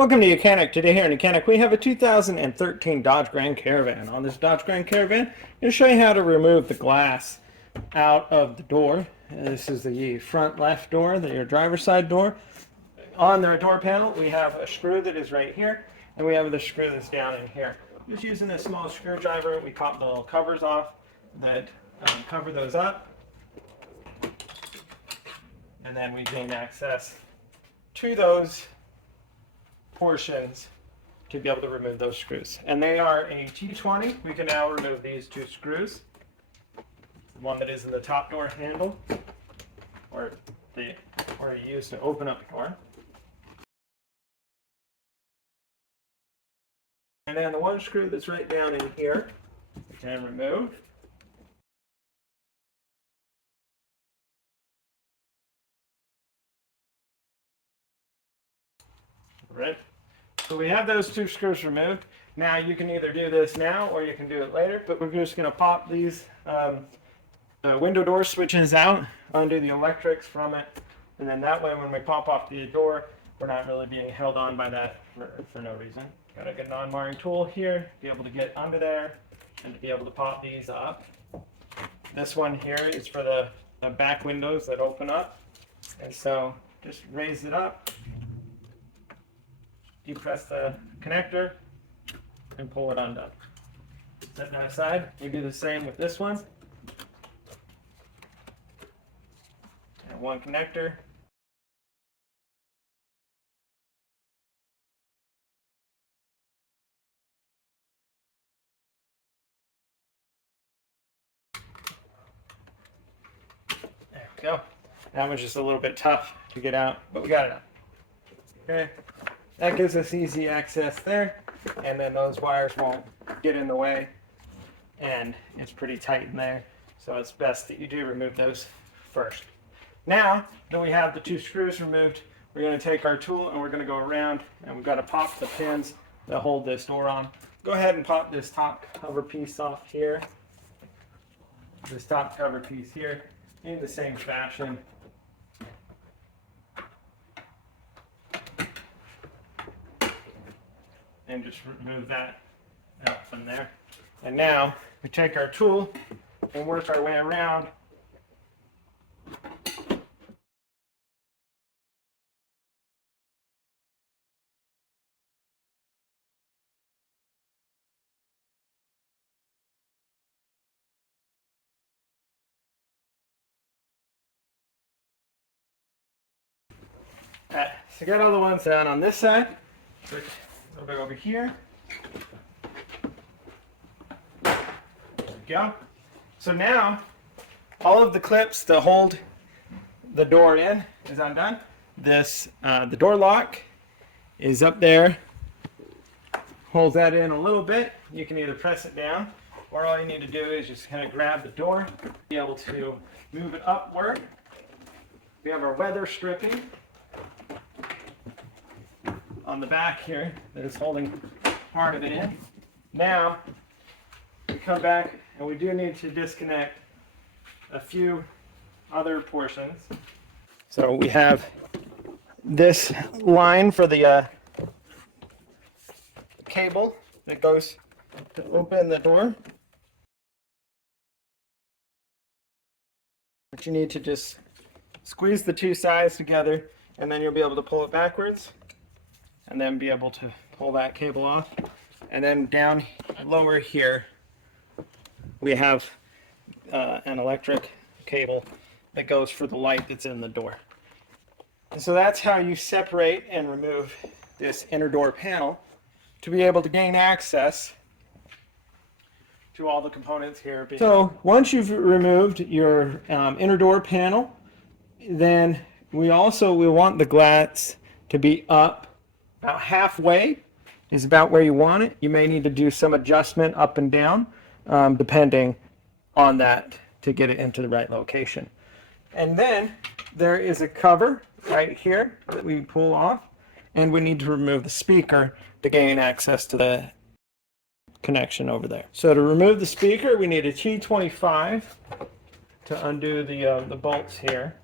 Welcome to Mechanic. Today here in Mechanic we have a 2013 Dodge Grand Caravan. On this Dodge Grand Caravan, I'm going to show you how to remove the glass out of the door. This is the front left door, your driver's side door. On the door panel we have a screw that is right here, and we have the screw that's down in here. Just using a small screwdriver, we pop the little covers off that cover those up, and then we gain access to those portions to be able to remove those screws. And they are a T20. We can now remove these two screws. The one that is in the top door handle, or you use to open up the door. And then the one screw that's right down in here, we can remove. Right. So we have those two screws removed. Now you can either do this now or you can do it later, but we're just going to pop these window door switches out, undo the electrics from it, and then that way when we pop off the door, we're not really being held on by that for no reason. Got a good non-marring tool here to be able to get under there and to be able to pop these up. This one here is for the back windows that open up, and so just raise it up. You press the connector and pull it undone. Set that aside. We do the same with this one. And one connector. There we go. That was just a little bit tough to get out, but we got it out. Okay. That gives us easy access there, and then those wires won't get in the way, and it's pretty tight in there, so it's best that you do remove those first. Now that we have the two screws removed, we're going to take our tool and we're going to go around, and we've got to pop the pins that hold this door on. Go ahead and pop this top cover piece off here, this top cover piece here, in the same fashion. And just remove that out from there. And now we take our tool and work our way around. So get all the ones down on this side. A little bit over here. There we go. So now all of the clips that hold the door in is undone. This the door lock is up there. Holds that in a little bit. You can either press it down, or all you need to do is just kind of grab the door, be able to move it upward. We have our weather stripping on the back here that is holding part of it in. Now we come back and we do need to disconnect a few other portions. So we have this line for the cable that goes to open the door. But you need to just squeeze the two sides together, and then you'll be able to pull it backwards, and then be able to pull that cable off. And then down lower here, we have an electric cable that goes for the light that's in the door. And so that's how you separate and remove this inner door panel to be able to gain access to all the components here. So once you've removed your inner door panel, then we want the glass to be up about halfway is about where you want it. You may need to do some adjustment up and down depending on that to get it into the right location. And then there is a cover right here that we pull off, and we need to remove the speaker to gain access to the connection over there. So to remove the speaker, we need a T25 to undo the bolts here.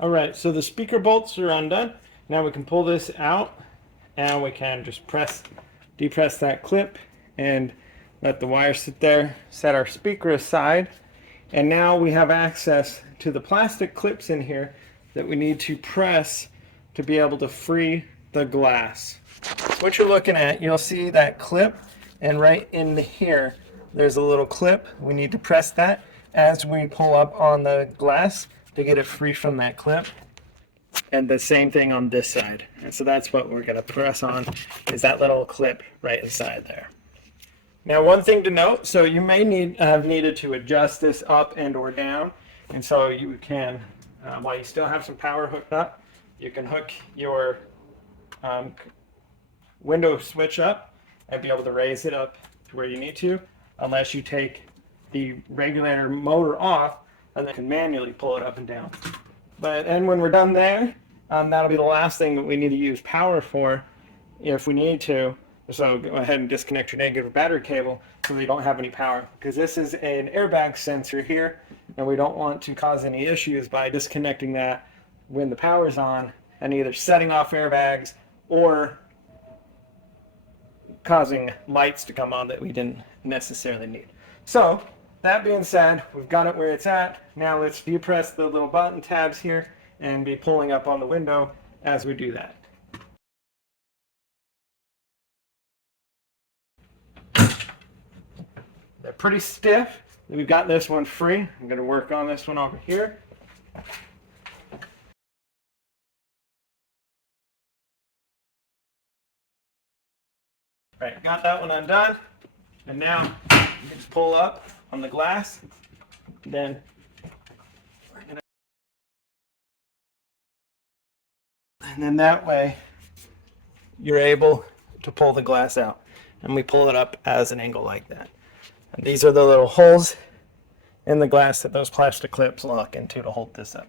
All right, so the speaker bolts are undone. Now we can pull this out and we can just depress that clip and let the wire sit there, set our speaker aside. And now we have access to the plastic clips in here that we need to press to be able to free the glass. So what you're looking at, you'll see that clip, and right in here, there's a little clip. We need to press that as we pull up on the glass to get it free from that clip. And the same thing on this side. And so that's what we're gonna press on, is that little clip right inside there. Now, one thing to note, so you may have needed to adjust this up and or down. And so you can, while you still have some power hooked up, you can hook your window switch up and be able to raise it up to where you need to, unless you take the regulator motor off and then can manually pull it up and down. And when we're done there, that'll be the last thing that we need to use power for if we need to. So go ahead and disconnect your negative battery cable so you don't have any power, because this is an airbag sensor here, and we don't want to cause any issues by disconnecting that when the power's on and either setting off airbags or causing lights to come on that we didn't necessarily need. So that being said, we've got it where it's at. Now let's depress the little button tabs here and be pulling up on the window as we do that. They're pretty stiff. We've got this one free. I'm going to work on this one over here. Right, got that one undone. And now you can just pull up on the glass. Then and then that way you're able to pull the glass out. And we pull it up as an angle like that. And these are the little holes in the glass that those plastic clips lock into to hold this up.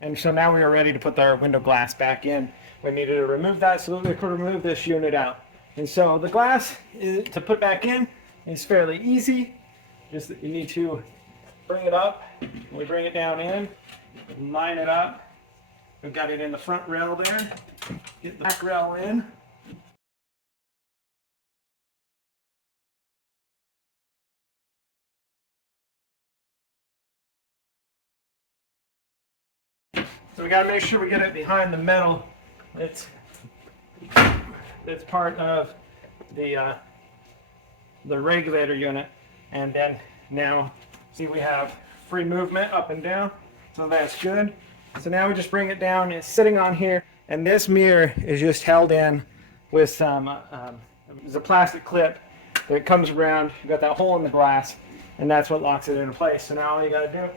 And so now we are ready to put our window glass back in. We needed to remove that so that we could remove this unit out. And so the glass to put back in is fairly easy. Just that you need to bring it up. We bring it down in, line it up. We've got it in the front rail there. Get the back rail in. So we got to make sure we get it behind the metal. It's part of the regulator unit. And then now, see, we have free movement up and down, so that's good. So now we just bring it down. It's sitting on here, and this mirror is just held in with some there's a plastic clip that comes around. You got that hole in the glass, and that's what locks it into place. So now all you got to do,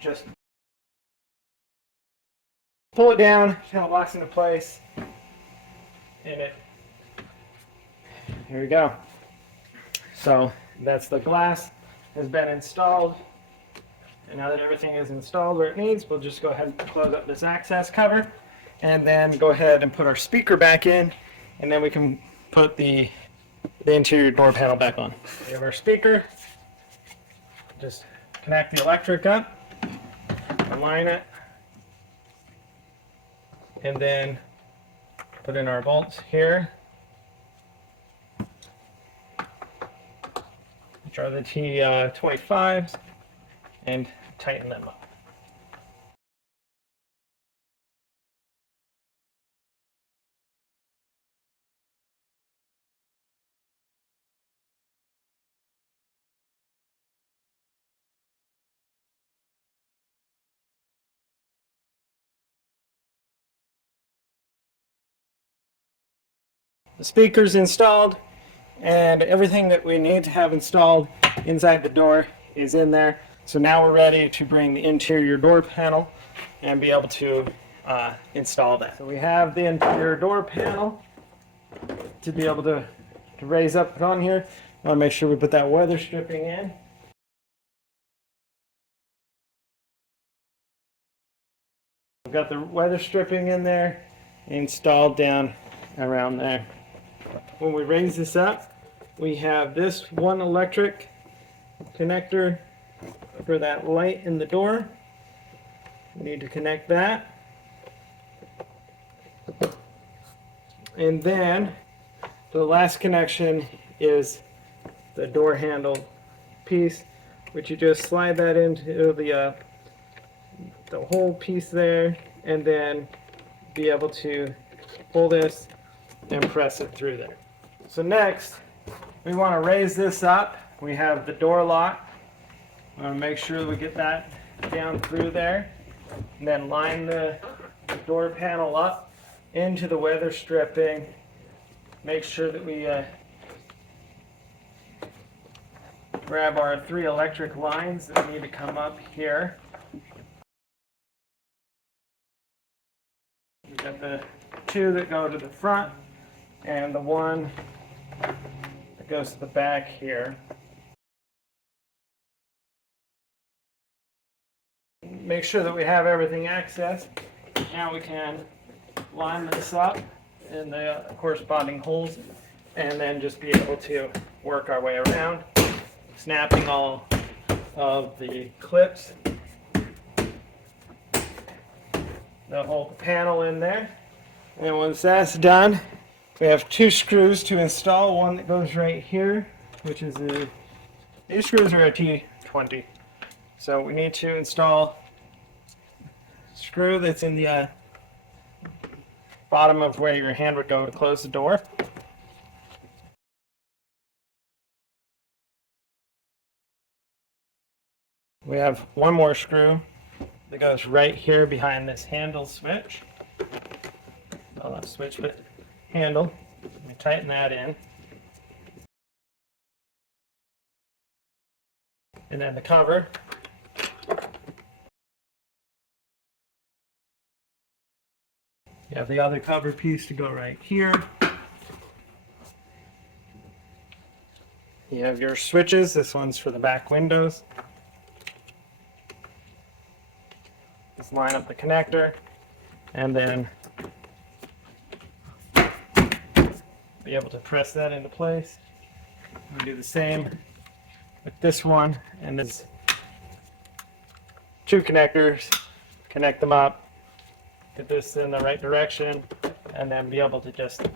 just pull it down until it locks into place, and here we go. So that's the glass has been installed, and now that everything is installed where it needs, we'll just go ahead and close up this access cover, and then go ahead and put our speaker back in, and then we can put the interior door panel back on. We have our speaker. Just connect the electric up, align it, and then put in our bolts here, which are the T25s, and tighten them up. The speaker's installed, and everything that we need to have installed inside the door is in there. So now we're ready to bring the interior door panel and be able to install that. So we have the interior door panel to be able to raise up on here. I want to make sure we put that weather stripping in. We've got the weather stripping in there, installed down around there. When we raise this up, we have this one electric connector for that light in the door. We need to connect that. And then the last connection is the door handle piece, which you just slide that into the whole piece there, and then be able to pull this and press it through there. So next, we want to raise this up. We have the door lock. We want to make sure that we get that down through there, and then line the door panel up into the weather stripping. Make sure that we grab our 3 electric lines that need to come up here. We've got the 2 that go to the front and the 1 that goes to the back here. Make sure that we have everything accessed. Now we can line this up in the corresponding holes and then just be able to work our way around, snapping all of the clips that hold the panel in there. And once that's done, we have 2 screws to install. One that goes right here, which is these screws are a T20. So we need to install a screw that's in the bottom of where your hand would go to close the door. We have 1 more screw that goes right here behind this handle switch. Well, not switch, but handle. We tighten that in. And then the cover. You have the other cover piece to go right here. You have your switches. This one's for the back windows. Just line up the connector and then be able to press that into place. We do the same with this one, and there's 2 connectors. Connect them up, get this in the right direction, and then be able to just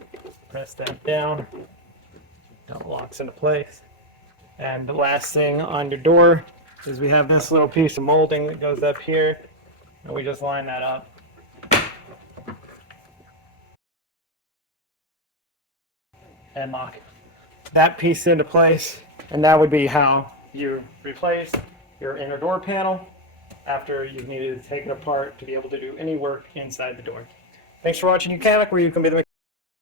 press that down. It locks into place. And the last thing on your door is we have this little piece of molding that goes up here, and we just line that up. And lock that piece into place, and that would be how you replace your inner door panel after you've needed to take it apart to be able to do any work inside the door. Thanks for watching Ucanic, where you can be the